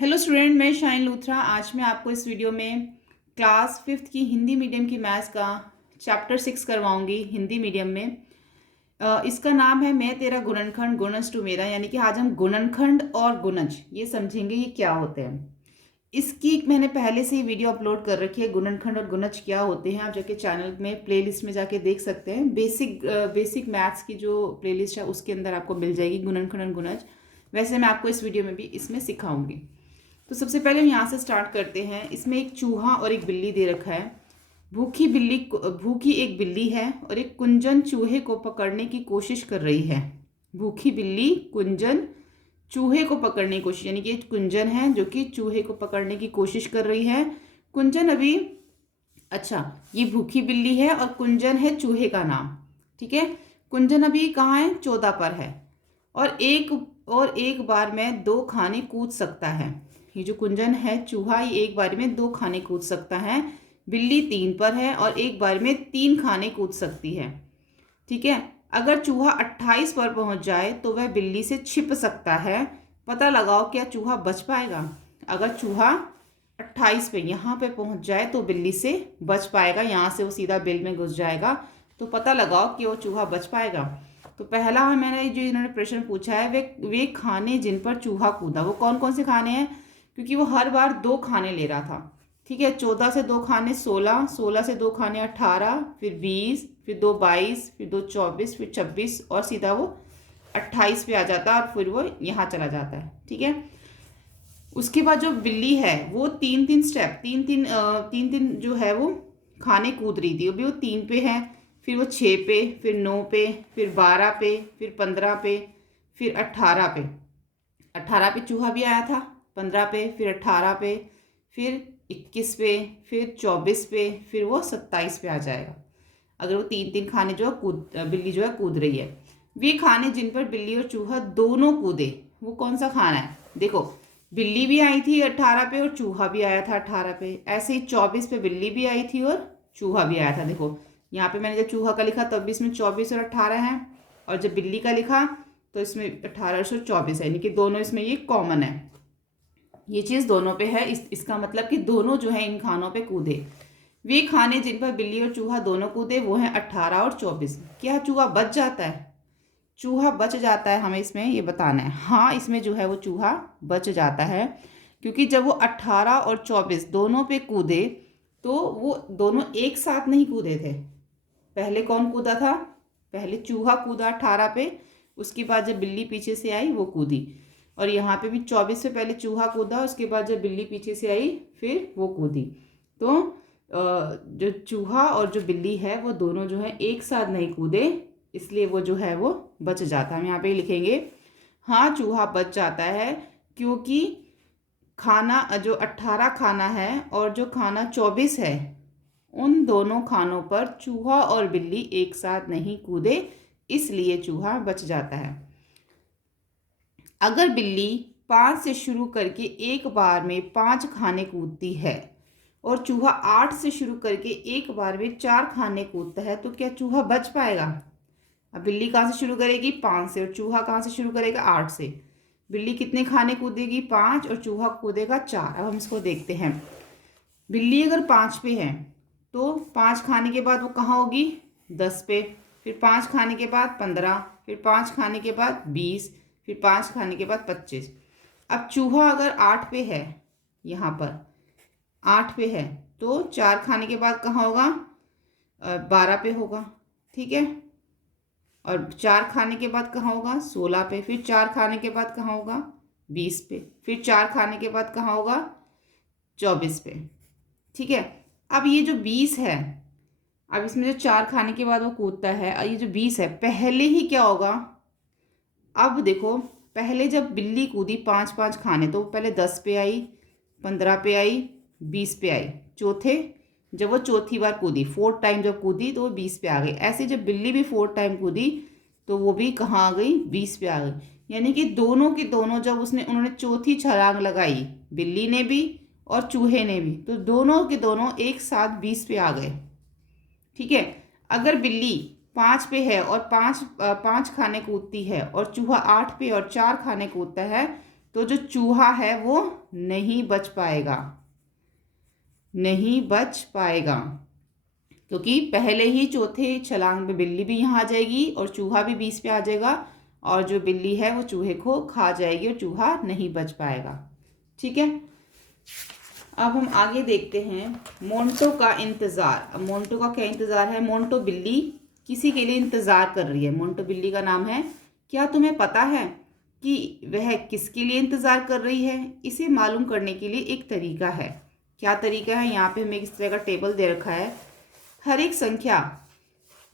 Hello student, मैं shine Luthra. आज मैं आपको इस वीडियो में क्लास 5th की हिंदी मीडियम की मैथ्स का चैप्टर 6 करवाऊंगी हिंदी मीडियम में। इसका नाम है मैं तेरा गुणनखंड गुणज टू मेरा, यानी कि आज हम गुणनखंड और गुणज ये समझेंगे ये क्या होते हैं। इसकी मैंने पहले से ही वीडियो अपलोड कर रखी है, गुणनखंड और गुणज क्या होते हैं। आप जाके चैनल में प्लेलिस्ट में जाके देख सकते हैं। बेसिक मैथ्स की जो प्लेलिस्ट है उसके अंदर आपको मिल जाएगी गुणनखंड और गुणज। वैसे मैं आपको इस वीडियो में भी इसमें सिखाऊंगी। तो सबसे पहले हम यहाँ से स्टार्ट करते हैं। इसमें एक चूहा और एक बिल्ली दे रखा है। भूखी एक बिल्ली है और एक कुंजन चूहे को पकड़ने की कोशिश कर रही है। भूखी बिल्ली कुंजन चूहे को पकड़ने की कोशिश, यानी कि कुंजन है जो कि चूहे को पकड़ने की कोशिश कर रही है। कुंजन अभी, अच्छा, ये भूखी बिल्ली है और कुंजन है चूहे का नाम। ठीक है, कुंजन अभी कहाँ है? 14 पर है और एक बार में 2 खाने कूद सकता है। ये जो कुंजन है चूहा, ये एक बार में 2 खाने कूद सकता है। बिल्ली 3 पर है और एक बार में 3 खाने कूद सकती है। ठीक है, अगर चूहा 28 पर पहुंच जाए तो वह बिल्ली से छिप सकता है। पता लगाओ क्या चूहा बच पाएगा? अगर चूहा 28 पे यहाँ पे पहुंच जाए तो बिल्ली से बच पाएगा, यहाँ से वो सीधा बिल में घुस जाएगा। तो पता लगाओ कि वो चूहा बच पाएगा। तो पहला मैंने जो इन्होंने प्रश्न पूछा है, वे खाने जिन पर चूहा कूदा, वो कौन कौन से खाने हैं? क्योंकि वो हर बार 2 खाने ले रहा था। ठीक है, 14 से 2 खाने 16, 16 से 2 खाने 18, फिर 20, फिर 2 22, फिर 2 24, फिर 26 और सीधा वो 28 पे आ जाता है और फिर वो यहाँ चला जाता है। ठीक है, उसके बाद जो बिल्ली है वो तीन तीन जो है वो खाने कूद रही थी। अभी वो 3 पे है, फिर वो 6 पे, फिर 9 पे, फिर 12 पे, फिर 15 पे, फिर 18 पे। 18 पे चूहा भी आया था, 15 पे, फिर 18 पे, फिर 21 पे, फिर 24 पे, फिर वो 27 पे आ जाएगा। अगर वो 3 खाने जो है बिल्ली जो है कूद रही है। वे खाने जिन पर बिल्ली और चूहा दोनों कूदे, वो कौन सा खाना है? देखो, बिल्ली भी आई थी 18 पे और चूहा भी आया था 18 पे। ऐसे ही 24 पे बिल्ली भी आई थी और चूहा भी आया था। देखो यहाँ पे मैंने जब चूहा का लिखा तब भी इसमें 24 और 18 है, और जब बिल्ली का लिखा तो इसमें 18 और 24 है, यानी कि दोनों इसमें ये कॉमन है। ये चीज़ दोनों पे है, इसका मतलब कि दोनों जो है इन खानों पे कूदे। वे खाने जिन पर बिल्ली और चूहा दोनों कूदे वो हैं 18 और 24। क्या चूहा बच जाता है? चूहा बच जाता है, हमें इसमें ये बताना है। हाँ, इसमें जो है वो चूहा बच जाता है, क्योंकि जब वो 18 और 24 दोनों पे कूदे तो वो दोनों एक साथ नहीं कूदे थे। पहले कौन कूदा था? पहले चूहा कूदा 18 पे, उसके बाद जब बिल्ली पीछे से आई वो कूदी। और यहाँ पे भी 24 से पहले चूहा कूदा, उसके बाद जब बिल्ली पीछे से आई फिर वो कूदी। तो जो चूहा और जो बिल्ली है वो दोनों जो है एक साथ नहीं कूदे, इसलिए वो जो है वो बच जाता है। हम यहाँ पे लिखेंगे हाँ चूहा बच जाता है, क्योंकि खाना जो 18 खाना है और जो खाना 24 है, उन दोनों खानों पर चूहा और बिल्ली एक साथ नहीं कूदे, इसलिए चूहा बच जाता है। अगर बिल्ली 5 से शुरू करके एक बार में 5 खाने कूदती है और चूहा 8 से शुरू करके एक बार में 4 खाने कूदता है, तो क्या चूहा बच पाएगा? अब बिल्ली कहाँ से शुरू करेगी? 5 से, और चूहा कहाँ से शुरू करेगा? 8 से। बिल्ली कितने खाने कूदेगी? 5, और चूहा कूदेगा 4। अब हम इसको देखते हैं। बिल्ली अगर 5 पे है तो 5 खाने के बाद वो कहाँ होगी? 10 पे, फिर 5 खाने के बाद 15, फिर 5 खाने के बाद 20, फिर 5 खाने के बाद 25। अब चूहा अगर 8 पे है, यहाँ पर 8 पे है, तो 4 खाने के बाद कहाँ होगा? 12 पे होगा। ठीक है, और 4 खाने के बाद कहाँ होगा? 16 पे, फिर 4 खाने के बाद कहाँ होगा? 20 पे, फिर 4 खाने के बाद कहाँ होगा? 24 पे। ठीक है, अब ये जो 20 है, अब इसमें जो 4 खाने के बाद वो कूदता है, और ये जो 20 है, पहले ही क्या होगा? अब देखो, पहले जब बिल्ली कूदी 5-5 खाने, तो पहले 10 पे आई, 15 पे आई, 20 पे आई। जब वो चौथी बार कूदी, 4th टाइम जब कूदी तो वो 20 पे आ गई। ऐसे जब बिल्ली भी 4th टाइम कूदी तो वो भी कहाँ आ गई? 20 पे आ गई। यानी कि दोनों के दोनों जब उन्होंने चौथी छलांग लगाई, बिल्ली ने भी और चूहे ने भी, तो दोनों के दोनों एक साथ 20 पे आ गए। ठीक है, अगर बिल्ली 5 पे है और 5 खाने कूदती है और चूहा 8 पे और 4 खाने कूदता है, तो जो चूहा है वो नहीं बच पाएगा, नहीं बच पाएगा, क्योंकि पहले ही चौथे छलांग में बिल्ली भी यहाँ आ जाएगी और चूहा भी बीच पे आ जाएगा और जो बिल्ली है वो चूहे को खा जाएगी और चूहा नहीं बच पाएगा। ठीक है, अब हम आगे देखते हैं मोंटो का इंतज़ार। अब मोंटो का क्या इंतज़ार है? मोंटो बिल्ली किसी के लिए इंतज़ार कर रही है। मोंटो बिल्ली का नाम है। क्या तुम्हें पता है कि वह किसके लिए इंतज़ार कर रही है? इसे मालूम करने के लिए एक तरीका है। क्या तरीका है? यहाँ पे हमें इस तरह का टेबल दे रखा है। हर एक संख्या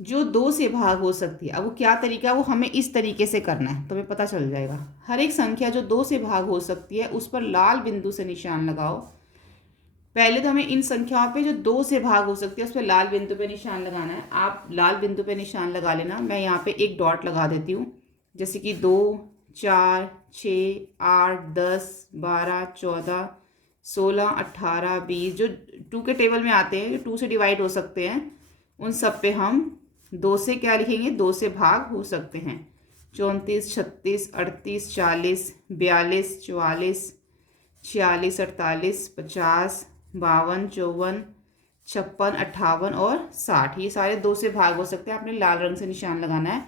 जो 2 से भाग हो सकती है, अब वो क्या तरीका है वो हमें इस तरीके से करना है, तो हमें पता चल जाएगा। हर एक संख्या जो 2 से भाग हो सकती है उस पर लाल बिंदु से निशान लगाओ। पहले तो हमें इन संख्याओं पे जो 2 से भाग हो सकती है उस पर लाल बिंदु पे निशान लगाना है। आप लाल बिंदु पे निशान लगा लेना। मैं यहाँ पे एक डॉट लगा देती हूँ, जैसे कि 2, 4, 6, 8, 10, 12, 14, 16, 18, 20 जो 2 के टेबल में आते हैं, जो 2 से डिवाइड हो सकते हैं, उन सब पे हम 2 से क्या लिखेंगे? 2 से भाग हो सकते हैं। 34, 36, 38, 40, 42, 44, 46, 48, 50, 52, 54, 56, 58 और 60, ये सारे 2 से भाग हो सकते हैं। आपने लाल रंग से निशान लगाना है।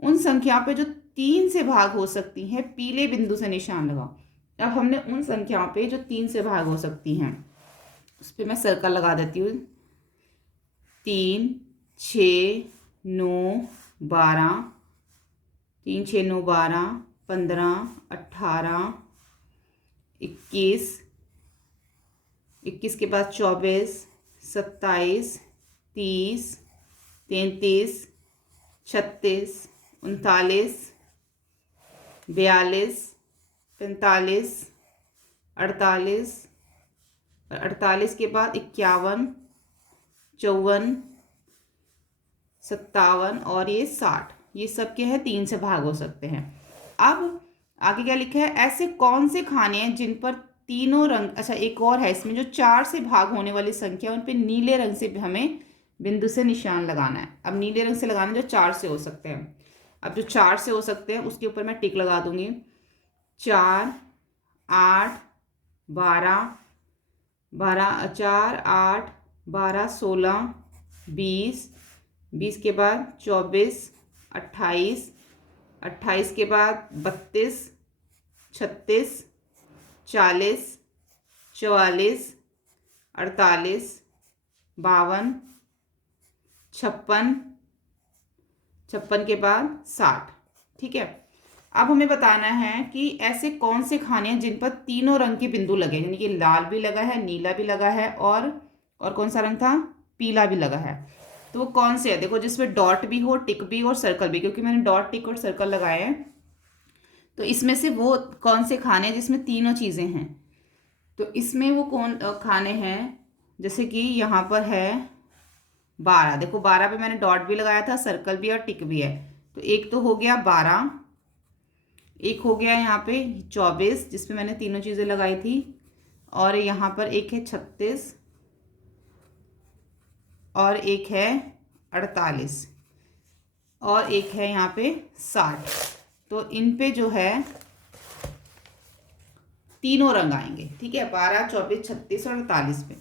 उन संख्याओं पे जो 3 से भाग हो सकती हैं पीले बिंदु से निशान लगाओ। अब हमने उन संख्याओं पे जो 3 से भाग हो सकती हैं उस पर मैं सर्कल लगा देती हूँ। 3, 6, 9, 12, 3, 6, 9, 12, 15, 18, 21, 21 के बाद 24, 27, 30, 33, 36, 39, 42, 45, 48, 48 के बाद 51, 54, 57 और ये 60, ये सब के हैं 3 से भाग हो सकते हैं। अब आगे क्या लिखा है? ऐसे कौन से खाने हैं जिन पर तीनों रंग, अच्छा एक और है इसमें, जो 4 से भाग होने वाली संख्या उन पे नीले रंग से हमें बिंदु से निशान लगाना है। अब नीले रंग से लगाना जो 4 से हो सकते हैं। अब जो 4 से हो सकते हैं उसके ऊपर मैं टिक लगा दूंगी। 4, 8, 12, 4, 8, 12, 16, 20, 20 के बाद 24, 28, 28 के बाद 32, 36, 40, 44, 48, 52, 56, 56 के बाद 60। ठीक है, अब हमें बताना है कि ऐसे कौन से खाने हैं जिन पर तीनों रंग के बिंदु लगे, यानी कि लाल भी लगा है, नीला भी लगा है और कौन सा रंग था? पीला भी लगा है। तो वो कौन से है? देखो, जिसमें डॉट भी हो, टिक भी और सर्कल भी, क्योंकि मैंने डॉट, टिक और सर्कल लगाए हैं। तो इसमें से वो कौन से खाने हैं जिसमें तीनों चीज़ें हैं? तो इसमें वो कौन खाने हैं? जैसे कि यहाँ पर है 12। देखो 12 पे मैंने डॉट भी लगाया था, सर्कल भी और टिक भी है। तो एक तो हो गया 12, एक हो गया यहाँ पे 24 जिसपे मैंने तीनों चीज़ें लगाई थी, और यहाँ पर एक है 36 और एक है 48 और एक है यहाँ पे 60। तो इन पे जो है तीनों रंग आएंगे। ठीक है, 12, 24, 36 और 48 पे।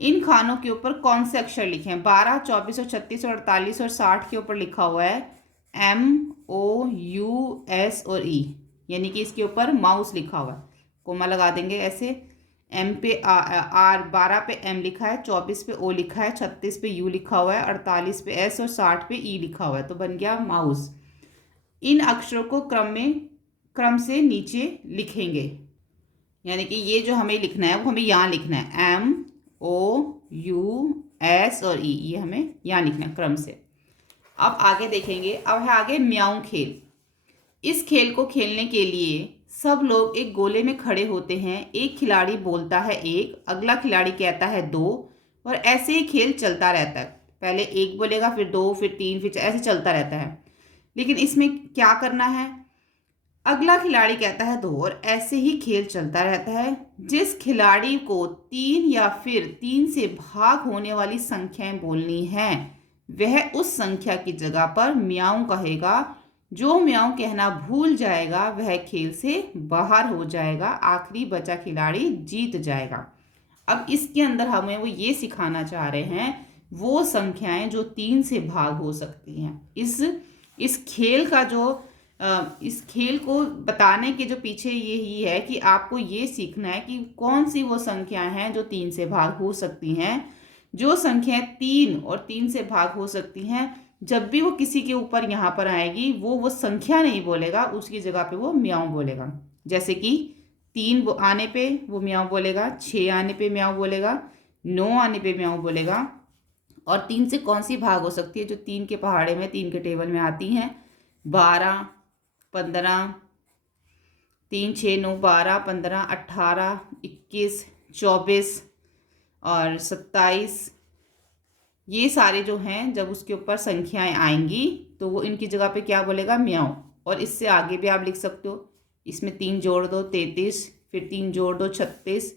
इन खानों के ऊपर कौन से अक्षर लिखे हैं? 12, 24 और 36 और 48 और 60 के ऊपर लिखा हुआ है MOUS और E, यानी कि इसके ऊपर माउस लिखा हुआ है। कोमा लगा देंगे ऐसे। M पे R, 12 पे M लिखा है, 24 पे O लिखा है, 36 पे U लिखा हुआ है, 48 पे S और 60 पे E लिखा हुआ है, तो बन गया माउस। इन अक्षरों को क्रम से नीचे लिखेंगे, यानी कि ये जो हमें लिखना है वो हमें यहाँ लिखना है MOUS और E, ये हमें यहाँ लिखना है क्रम से। अब आगे देखेंगे, अब है आगे म्याऊं खेल। इस खेल को खेलने के लिए सब लोग एक गोले में खड़े होते हैं। एक खिलाड़ी बोलता है 1, अगला खिलाड़ी कहता है 2 और ऐसे ही खेल चलता रहता है। पहले 1 बोलेगा, फिर 2, फिर 3, फिर ऐसे चलता रहता है। लेकिन इसमें क्या करना है? अगला खिलाड़ी कहता है 2 और ऐसे ही खेल चलता रहता है। जिस खिलाड़ी को 3 या फिर 3 से भाग होने वाली संख्याएं बोलनी हैं वह उस संख्या की जगह पर म्याऊं कहेगा, जो म्याऊं कहना भूल जाएगा वह खेल से बाहर हो जाएगा, आखिरी बचा खिलाड़ी जीत जाएगा। अब इसके अंदर हमें वो ये सिखाना चाह रहे हैं वो संख्याएं जो 3 से भाग हो सकती हैं। इस खेल का जो इस खेल को बताने के जो पीछे यही है कि आपको ये सीखना है कि कौन सी वो संख्याएं हैं जो 3 से भाग हो सकती हैं। जो संख्याएं 3 और 3 से भाग हो सकती हैं, जब भी वो किसी के ऊपर यहाँ पर आएगी वो संख्या नहीं बोलेगा, उसकी जगह पे वो म्याऊं बोलेगा। जैसे कि 3 आने पे वो म्याऊं बोलेगा, 6 आने पे म्याऊं बोलेगा, 9 आने पे म्याऊं बोलेगा। और 3 से कौन सी भाग हो सकती है जो 3 के पहाड़े में 3 के टेबल में आती हैं? 12, 15, 3, 6, 9, 12, 15, 18, 21, 24 और 27। ये सारे जो हैं जब उसके ऊपर संख्याएं आएंगी तो वो इनकी जगह पे क्या बोलेगा? म्याऊं। और इससे आगे भी आप लिख सकते हो, इसमें 3 जोड़ दो 33, फिर 3 जोड़ दो 36,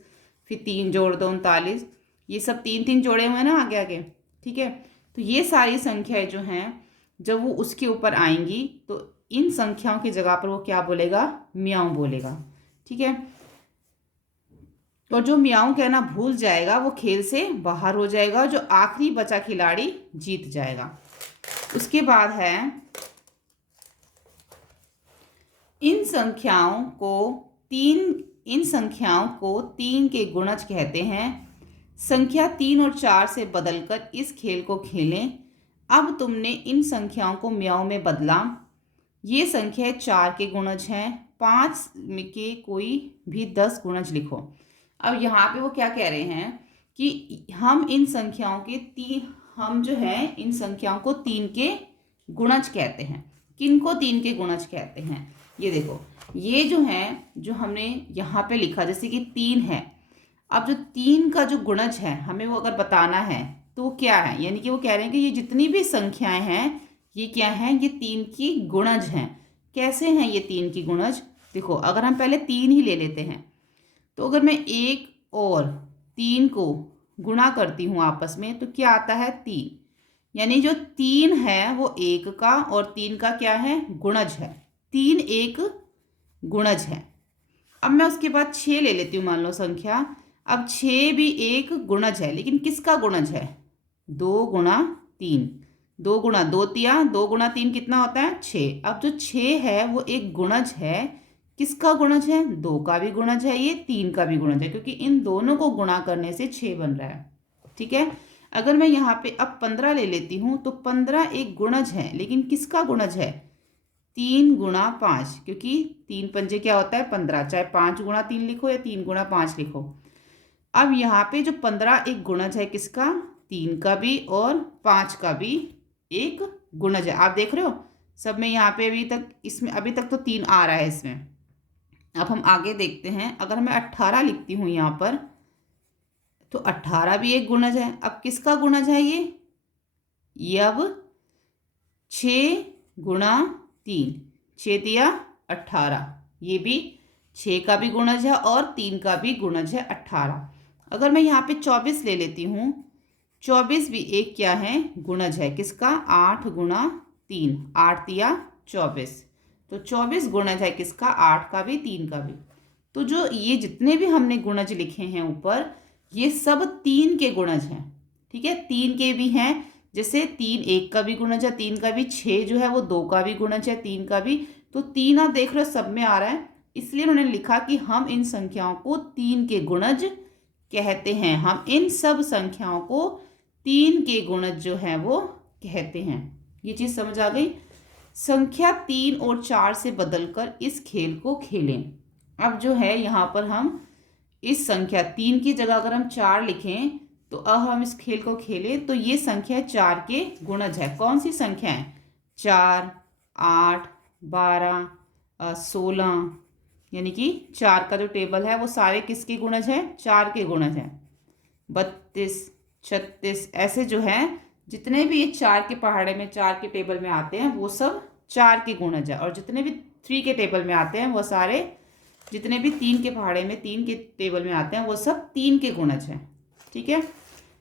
फिर 3 जोड़ दो 39। ये सब 3 3 जोड़े हुए हैं ना आगे आगे, ठीक है। तो ये सारी संख्याएं जो हैं जब वो उसके ऊपर आएंगी तो इन संख्याओं की जगह पर वो क्या बोलेगा? म्याऊं बोलेगा, ठीक है। और जो म्याऊं कहना भूल जाएगा वो खेल से बाहर हो जाएगा, जो आखिरी बचा खिलाड़ी जीत जाएगा। उसके बाद है इन संख्याओं को 3 के गुणज कहते हैं। संख्या 3 और 4 से बदलकर इस खेल को खेलें। अब तुमने इन संख्याओं को म्याऊं में बदला। ये संख्या 4 के गुणज हैं, 5 के कोई भी 10 गुणज लिखो। अब यहाँ पे वो क्या कह रहे हैं कि हम इन संख्याओं को 3 के गुणज कहते हैं। किनको 3 के गुणज कहते हैं? ये देखो, ये जो है जो हमने यहाँ पे लिखा, जैसे कि 3 है। अब जो 3 का जो गुणज है हमें वो अगर बताना है तो क्या है, यानी कि वो कह रहे हैं कि ये जितनी भी संख्याएं हैं ये क्या हैं? ये 3 की गुणज हैं। कैसे हैं ये 3 की गुणज? देखो, अगर हम पहले 3 ही ले लेते हैं तो अगर मैं 1 और 3 को गुणा करती हूँ आपस में तो क्या आता है? 3। यानी जो 3 है वो 1 का और 3 का क्या है? गुणज है। 3 एक गुणज है। अब मैं उसके बाद 6 ले लेती हूँ मान लो संख्या। अब 6 भी एक गुणज है, लेकिन किसका गुणज है? 2 गुणा 3। 2 गुणा 2 तिया 2 गुणा 3 कितना होता है? 6। अब जो 6 है वो एक गुणज है। किसका गुणज है? 2 का भी गुणज है, ये 3 का भी गुणज है, क्योंकि इन दोनों को गुणा करने से 6 बन रहा है, ठीक है। अगर मैं यहाँ पे अब 15 ले लेती हूँ तो 15 एक गुणज है, लेकिन किसका गुणज है? 3 गुणा 5, क्योंकि 3 पंजे क्या होता है? 15। चाहे 5 गुणा 3 लिखो या 3 गुणा 5 लिखो। अब यहाँ पे जो 15 एक गुणज है, किसका? 3 का भी और 5 का भी एक गुणज है। आप देख रहे हो सब में यहाँ पे अभी तक तो 3 आ रहा है इसमें। अब हम आगे देखते हैं। अगर मैं 18 लिखती हूँ यहाँ पर तो 18 भी एक गुणज है। अब किसका गुणज है ये अब 6 गुणा 3, 6 दिया 18, ये भी 6 का भी गुणज है और 3 का भी गुणज है 18। अगर मैं यहाँ पे 24 ले लेती हूँ, 24 भी एक क्या है? गुणज है। किसका? 8 गुणा 3, 8 दिया 24, तो 24 गुणज है किसका? 8 का भी 3 का भी। तो जो ये जितने भी हमने गुणज लिखे हैं ऊपर, ये सब 3 के गुणज हैं, ठीक है। 3 के भी हैं, जैसे 3 1 का भी गुणज है, 3 का भी। 6 जो है वो 2 का भी गुणज है, 3 का भी। तो 3 आप देख रहे हो सब में आ रहा है, इसलिए उन्होंने लिखा कि हम इन संख्याओं को 3 के गुणज कहते हैं। हम इन सब संख्याओं को 3 के गुणज जो है वो कहते हैं। ये चीज़ समझ आ गई। संख्या 3 और 4 से बदलकर इस खेल को खेलें। अब जो है यहाँ पर हम इस संख्या 3 की जगह अगर हम 4 लिखें तो अब हम इस खेल को खेलें तो ये संख्या 4 के गुणज है। कौन सी संख्या है? 4, 8, 12, 16, यानी कि 4 का जो टेबल है वो सारे किसके गुणज है? 4 के गुणज है। 32, 36, ऐसे जो है जितने भी ये 4 के पहाड़े में 4 के टेबल में आते हैं वो सब 4 के गुणज है। और जितने भी 3 के टेबल में आते हैं वो सारे, जितने भी 3 के पहाड़े में 3 के टेबल में आते हैं वो सब 3 के गुणज हैं, ठीक है।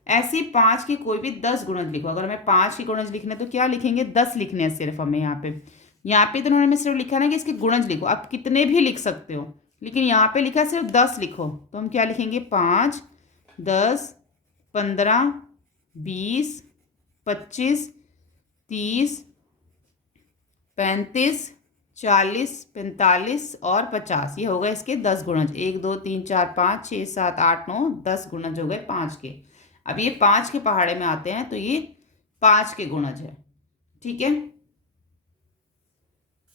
ऐसे 5 के कोई भी 10 गुणज लिखो। अगर हमें 5 के गुणज लिखने तो क्या लिखेंगे? 10 लिखने हैं सिर्फ हमें यहाँ पे। यहाँ पे तो उन्होंने सिर्फ लिखा ना कि इसके गुणज लिखो, आप कितने भी लिख सकते हो, लेकिन यहाँ पे लिखा सिर्फ 10 लिखो। तो हम क्या लिखेंगे, 5, 10, 15, 20, 25, 30, 35, 40, 45 और 50। ये हो गए इसके 10 गुणज। 1, 2, 3, 4, 5, 6, 7, 8, 9, 10 गुणज हो गए 5 के। अब ये 5 के पहाड़े में आते हैं तो ये 5 के गुणज है। ठीक है,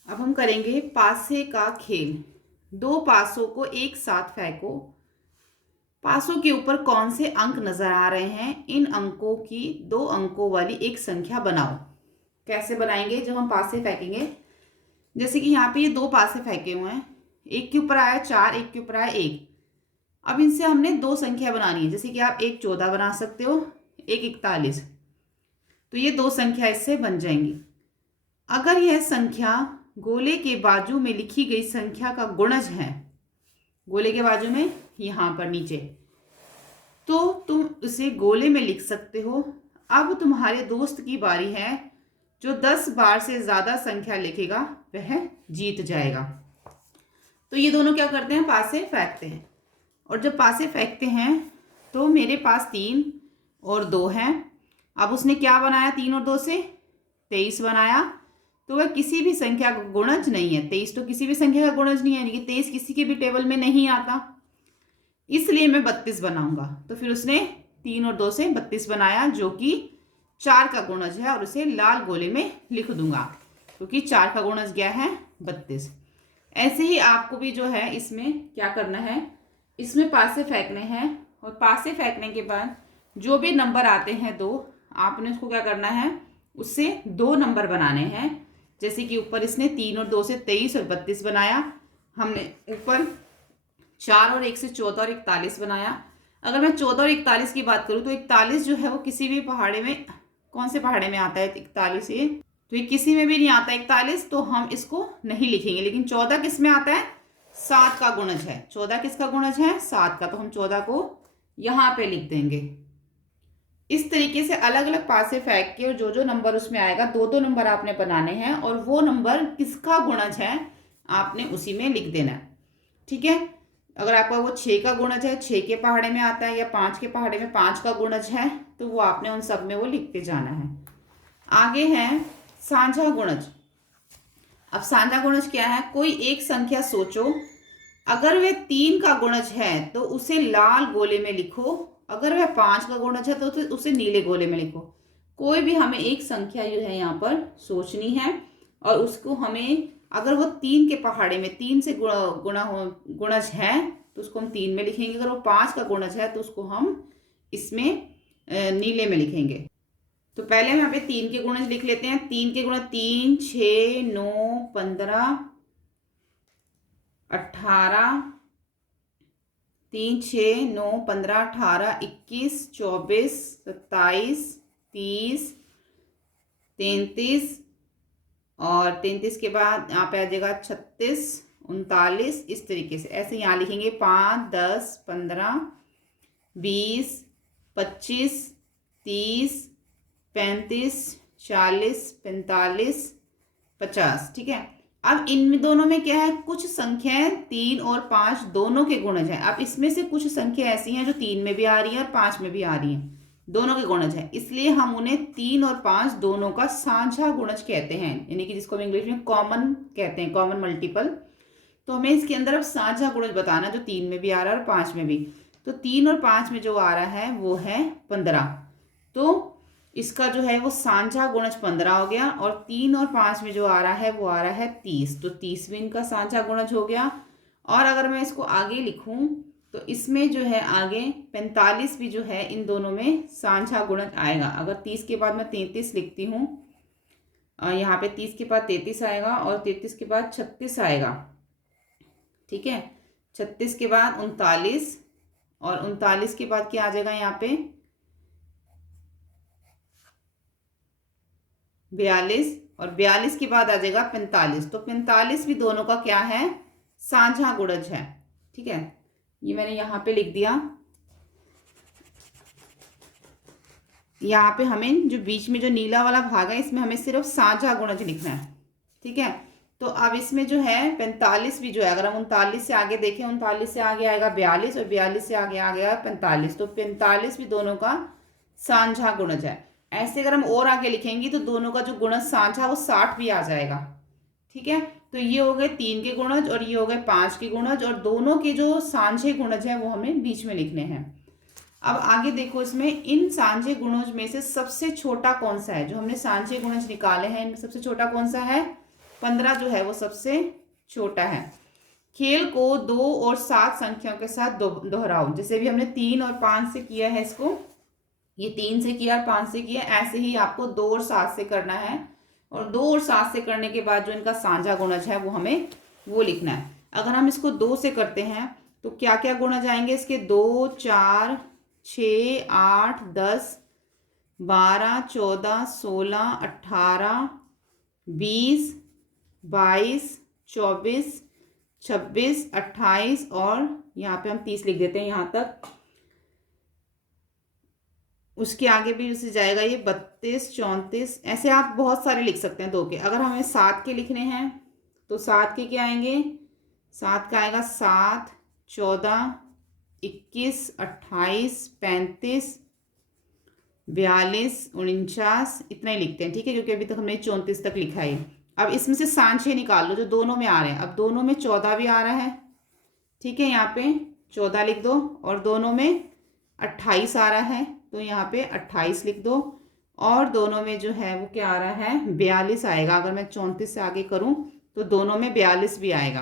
अब हम करेंगे पासे का खेल। 2 पासों को एक साथ फेंको। पासों के ऊपर कौन से अंक नजर आ रहे हैं, इन अंकों की 2 अंकों वाली एक संख्या बनाओ। कैसे बनाएंगे, जब हम पासे फेंकेंगे, जैसे कि यहाँ पे ये 2 पासे फेंके हुए हैं, एक के ऊपर आया 4, एक के ऊपर आया 1। अब इनसे हमने 2 संख्या बनानी है, जैसे कि आप एक 14 बना सकते हो, एक 41। तो ये 2 संख्या इससे बन जाएंगी। अगर यह संख्या गोले के बाजू में लिखी गई संख्या का गुणज है, गोले के बाजू में यहाँ पर नीचे, तो तुम उसे गोले में लिख सकते हो। अब तुम्हारे दोस्त की बारी है, जो 10 बार से ज़्यादा संख्या लिखेगा वह जीत जाएगा। तो ये दोनों क्या करते हैं, पासे फेंकते हैं। और जब पासे फेंकते हैं तो मेरे पास 3 और 2 हैं। अब उसने क्या बनाया, 3 और 2 से 23 बनाया। तो वह किसी भी संख्या का गुणज नहीं है। 23 तो किसी भी संख्या का गुणज नहीं है, यानी कि 23 किसी के भी टेबल में नहीं आता, इसलिए मैं 32 बनाऊंगा। तो फिर उसने 3 और 2 से 32 बनाया, जो कि 4 का गुणज है, और उसे लाल गोले में लिख दूंगा क्योंकि 4 का गुणज क्या है, 32। ऐसे ही आपको भी जो है इसमें क्या करना है, इसमें पासे फेंकने हैं, और पासे फेंकने के बाद जो भी नंबर आते हैं 2, आपने उसको क्या करना है, उससे 2 नंबर बनाने हैं। जैसे कि ऊपर इसने 3 और 2 से 23 और 32 बनाया, हमने ऊपर 4 और 1 से 14 और 41 बनाया। अगर मैं 14 और 41 की बात करूँ तो 41 जो है वो किसी भी पहाड़े में, कौन से पहाड़े में आता है 41, ये तो ये किसी में भी नहीं आता 41, तो हम इसको नहीं लिखेंगे। लेकिन 14 किस में आता है, 7 का गुणज है। 14 किसका गुणज है, 7 का, तो हम 14 को यहाँ पे लिख देंगे। इस तरीके से अलग अलग पासे फेंक के, और जो जो नंबर उसमें आएगा 2-2 नंबर आपने बनाने हैं, और वो नंबर किसका गुणज है आपने उसी में लिख देना है। ठीक है, अगर आपका वो 6 का गुणज है, 6 के पहाड़े में आता है, या 5 के पहाड़े में 5 का गुणज है, तो वो आपने उन सब में वो लिखते जाना है। आगे है साझा गुणज। अब साझा गुणज क्या है, कोई एक संख्या सोचो, अगर वह 3 का गुणज है तो उसे लाल गोले में लिखो, अगर वह 5 का गुणज है तो उसे नीले गोले में लिखो। कोई भी हमें एक संख्या जो है यहाँ पर सोचनी है, और उसको हमें, अगर वो 3 के पहाड़े में 3 से गुणज है तो उसको हम 3 में लिखेंगे, अगर वो 5 का गुणज है तो उसको हम इसमें नीले में लिखेंगे। तो पहले हम यहाँ पे 3 के गुणज लिख लेते हैं। 3 के गुणज 3, 6, 9, 15, 18, 3, 6, 9, 15, 18, 21, 24, 27, 30, 33, और 33 के बाद यहाँ पे आ जाएगा 36, 39। इस तरीके से ऐसे यहाँ लिखेंगे 5, 10, 15, 20, 25, 30, 35, 40, 45, 50। ठीक है, अब इन दोनों में क्या है, कुछ संख्याएं 3 और 5 दोनों के गुणज हैं। अब इसमें से कुछ संख्या ऐसी हैं जो 3 में भी आ रही है और 5 में भी आ रही हैं, दोनों के गुणज हैं, इसलिए हम उन्हें 3 और 5 दोनों का साझा गुणज कहते हैं, यानी कि जिसको हम इंग्लिश में कॉमन कहते हैं, कॉमन मल्टीपल। तो हमें इसके अंदर अब साझा गुणज बताना, जो 3 में भी आ रहा है और 5 में भी। तो 3 और 5 में जो आ रहा है वो है 15, तो इसका जो है वो साझा गुणज 15 हो गया। और 3 और 5 में जो आ रहा है वो आ रहा है 30, तो 30 भी इनका साझा गुणज हो गया। और अगर मैं इसको आगे लिखूं तो इसमें जो है आगे 45 भी जो है इन दोनों में साझा गुणज आएगा। अगर 30 के बाद मैं 33 लिखती हूँ, यहाँ पे 30 के बाद 33 आएगा, और 33 के बाद 36 आएगा। ठीक है, 36 के बाद 39, और 39 के बाद क्या आ जाएगा यहाँ पे 42, और 42 के बाद आ जाएगा 45। तो 45 भी दोनों का क्या है, साझा गुणज है। ठीक है, ये मैंने यहाँ पे लिख दिया। यहाँ पे हमें जो बीच में जो नीला वाला भाग है, इसमें हमें सिर्फ साझा गुणज लिखना है। ठीक है। तो अब इसमें जो है 45 भी जो है, अगर हम 39 से आगे देखें, 39 से आगे आएगा 42 और 42 से आगे आ गया 45, तो 45 भी दोनों का साझा गुणज है। ऐसे अगर हम और आगे लिखेंगे तो दोनों का जो गुणज साझा वो 60 भी आ जाएगा। ठीक है, तो ये हो गए 3 के गुणज और ये हो गए 5 के गुणज, और दोनों के जो सांझे गुणज है वो हमें बीच में लिखने हैं। अब आगे देखो, इसमें इन सांझे गुणज में से सबसे छोटा कौन सा है? जो हमने सांझे गुणज निकाले हैं इनमें सबसे छोटा कौन सा है? 15 जो है वो सबसे छोटा है। खेल को 2 और 7 संख्याओं के साथ दोहराओ। जैसे भी हमने 3 और 5 से किया है इसको, ये 3 से किया और 5 से किया, ऐसे ही आपको 2 और 7 से करना है। और 2 और 7 से करने के बाद जो इनका साझा गुणज है वो हमें वो लिखना है। अगर हम इसको 2 से करते हैं तो क्या क्या गुणज आएंगे इसके? 2, 4, 6, 8, 10, 12, 14, 16, 18, 20, 22, 24, 26, 28 और यहाँ पे हम 30 लिख देते हैं यहाँ तक। उसके आगे भी उसे जाएगा ये 32, 34, ऐसे आप बहुत सारे लिख सकते हैं 2 के। अगर हमें 7 के लिखने हैं तो 7 के क्या आएंगे? 7 का आएगा 7, 14, 21, 28, 35, 42, 49, इतना ही लिखते हैं। ठीक है, क्योंकि अभी तक हमने 34 तक लिखा है। अब इसमें से सांझे निकाल लो जो दोनों में आ रहे हैं। अब दोनों में 14 भी आ रहा है, ठीक है, यहाँ पे 14 लिख दो, और दोनों में 28 आ रहा है तो यहाँ पे 28 लिख दो, और दोनों में जो है वो क्या आ रहा है? 42 आएगा। अगर मैं 34 से आगे करूँ तो दोनों में 42 भी आएगा,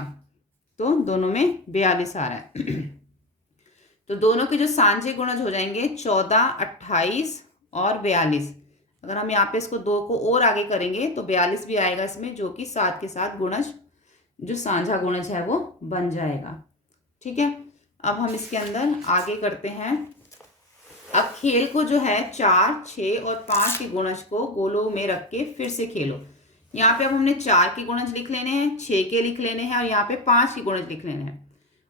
तो दोनों में 42 आ रहा है। तो दोनों के जो सांझे गुणज हो जाएंगे 14, 28 और 42। अगर हम यहाँ पे इसको 2 को और आगे करेंगे तो 42 भी आएगा इसमें, जो कि 7 के साथ गुणज जो साझा गुणज है वो बन जाएगा। ठीक है, अब हम इसके अंदर आगे करते हैं। अब खेल को जो है 4, 6 और 5 के गुणज को गोलों में रख के फिर से खेलो। यहाँ पे अब हमने 4 के गुणज लिख लेने हैं, 6 के लिख लेने हैं और यहाँ पे 5 के गुणज लिख लेने हैं।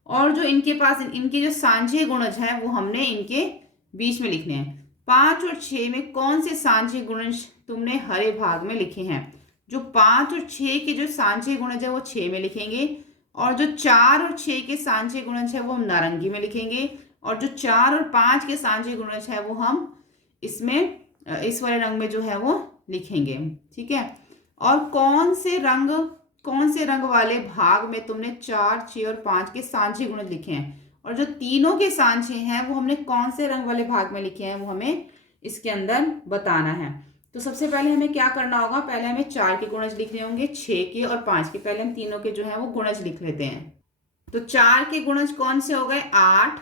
और जो इनके पास इनके जो सांझे गुणज हैं वो हमने इनके बीच में लिखने हैं। 5 और 6 में कौन से सांझे गुणज तुमने हरे भाग में लिखे हैं? जो 5 और 6 के जो सांझे गुणज है वो 6 में लिखेंगे, और जो 4 और 6 के सांझे गुणज है वो हम नारंगी में लिखेंगे, और जो 4 और 5 के सांझे गुणज है वो हम इसमें इस वाले रंग में जो है वो लिखेंगे। ठीक है, और कौन से रंग वाले भाग में तुमने 4, 6 और 5 के सांझे गुणज लिखे हैं? और जो तीनों के सांझे हैं वो हमने कौन से रंग वाले भाग में लिखे हैं वो हमें इसके अंदर बताना है। तो सबसे पहले हमें क्या करना होगा? पहले हमें 4 के गुणज लिखने होंगे, 6 के और 5 के। पहले हम तीनों के जो है वो गुणज लिख लेते हैं। तो 4 के गुणज कौन से हो गए? 8,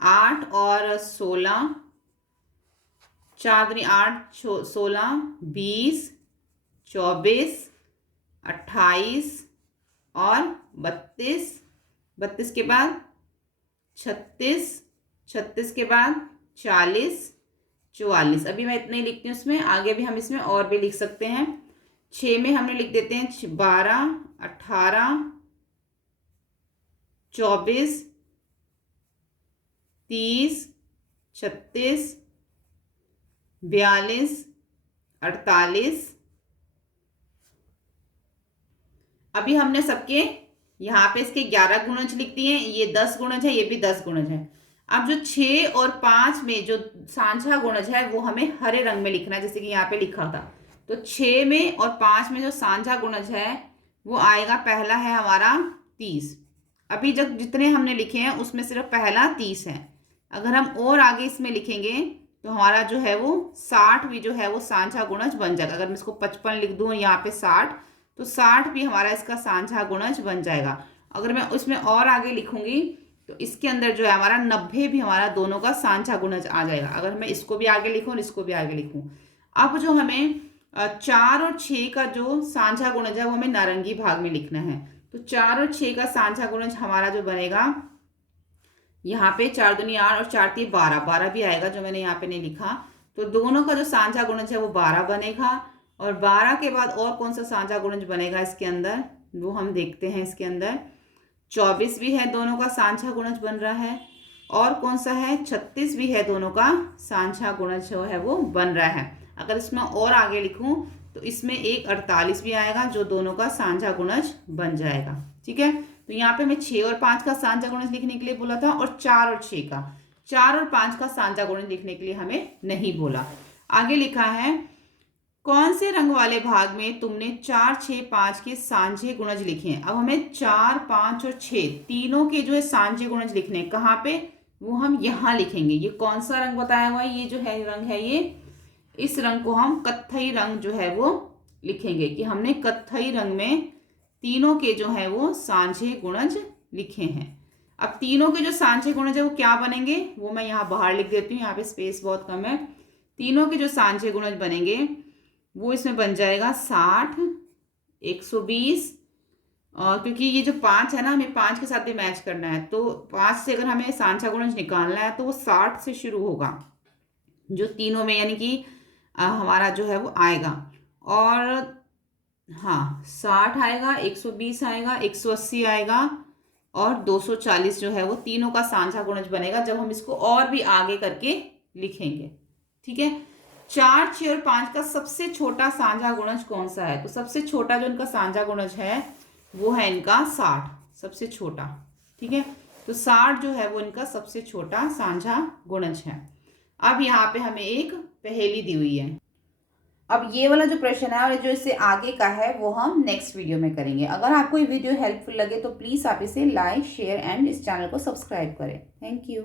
8 और 16, 4 दूनी 8, 16, 20, 24, 28 और 32, 32 के बाद 36, 36 के बाद 40, 44। अभी मैं इतना ही लिखती हूँ इसमें, आगे भी हम इसमें और भी लिख सकते हैं। 6 में हमने लिख देते हैं 12, 18, 24, 30, 36, 42, 48। अभी हमने सबके यहाँ पे इसके 11 गुणज लिख दिए, ये 10 गुणज है, ये भी 10 गुणज है। अब जो 6 और 5 में जो सांझा गुणज है वो हमें हरे रंग में लिखना है, जैसे कि यहाँ पे लिखा था। तो 6 में और 5 में जो सांझा गुणज है वो आएगा, पहला है हमारा 30। अभी जब जितने हमने लिखे हैं उसमें सिर्फ पहला 30 है। अगर हम और आगे इसमें लिखेंगे तो हमारा जो है वो 60 भी जो है वो सांझा गुणज बन जाएगा। अगर मैं इसको 55 लिख दूँ यहाँ पे 60, तो 60 भी हमारा इसका सांझा गुणज बन जाएगा। अगर मैं उसमें और आगे लिखूंगी तो इसके अंदर जो है हमारा 90 भी हमारा दोनों का सांझा गुणज आ जाएगा। अगर मैं इसको भी आगे लिखूँ और इसको भी आगे लिखूँ। अब जो हमें 4 और 6 का जो सांझा गुणज है वो हमें नारंगी भाग में लिखना है। तो 4 और 6 का सांझा गुणज हमारा जो बनेगा, यहाँ पे 4 दूनी 8 और 4 3 12, 12 भी आएगा जो मैंने यहाँ पे नहीं लिखा। तो दोनों का जो सांझा गुणज है वो 12 बनेगा। और 12 के बाद और कौन सा सांझा गुणज बनेगा इसके अंदर, वो हम देखते हैं। इसके अंदर 24 भी है, दोनों का सांझा गुणज बन रहा है। और कौन सा है? 36 भी है, दोनों का सांझा गुणज जो है वो बन रहा है। अगर इसमें और आगे लिखूं तो इसमें एक 48 भी आएगा जो दोनों का साझा गुणज बन जाएगा। ठीक है, तो यहाँ पे मैं 6 और 5 का साझा गुणज लिखने के लिए बोला था और 4 और 6 का, 4 और 5 का साझा गुणज लिखने के लिए हमें नहीं बोला। आगे लिखा है कौन से रंग वाले भाग में तुमने 4, 6, 5 के सांझे गुणज लिखे हैं। अब हमें 4, 5 और 6 तीनों के जो है सांझे गुणज लिखने हैं। कहाँ पे, वो हम यहाँ लिखेंगे। ये कौन सा रंग बताया हुआ है, ये जो है रंग है, ये इस रंग को हम कत्थई रंग जो है वो लिखेंगे कि हमने कत्थई रंग में तीनों के जो है वो सांझे गुणज लिखे हैं। अब तीनों के जो सांझे गुणज है वो क्या बनेंगे, वो मैं यहाँ बाहर लिख देती हूँ, यहाँ पे स्पेस बहुत कम है। तीनों के जो सांझे गुणज बनेंगे वो इसमें बन जाएगा 60, 120, और क्योंकि ये जो 5 है ना, हमें 5 के साथ भी मैच करना है, तो 5 से अगर हमें सांझा गुणज निकालना है तो वो 60 से शुरू होगा जो तीनों में, यानी कि हमारा जो है वो आएगा। और हाँ, 60 आएगा, 120 आएगा, 180 आएगा और 240 जो है वो तीनों का सांझा गुणज बनेगा जब हम इसको और भी आगे करके लिखेंगे। ठीक है, 4, 6 और 5 का सबसे छोटा सांझा गुणज कौन सा है, तो सबसे छोटा जो इनका सांझा गुणज है वो है इनका 60, सबसे छोटा। ठीक है, तो 60 जो है वो इनका सबसे छोटा सांझा गुणज है। अब यहाँ पे हमें एक पहेली दी हुई है। अब ये वाला जो प्रश्न है और जो इससे आगे का है वो हम नेक्स्ट वीडियो में करेंगे। अगर आपको ये वीडियो हेल्पफुल लगे तो प्लीज़ आप इसे लाइक, शेयर एंड इस चैनल को सब्सक्राइब करें। Thank you.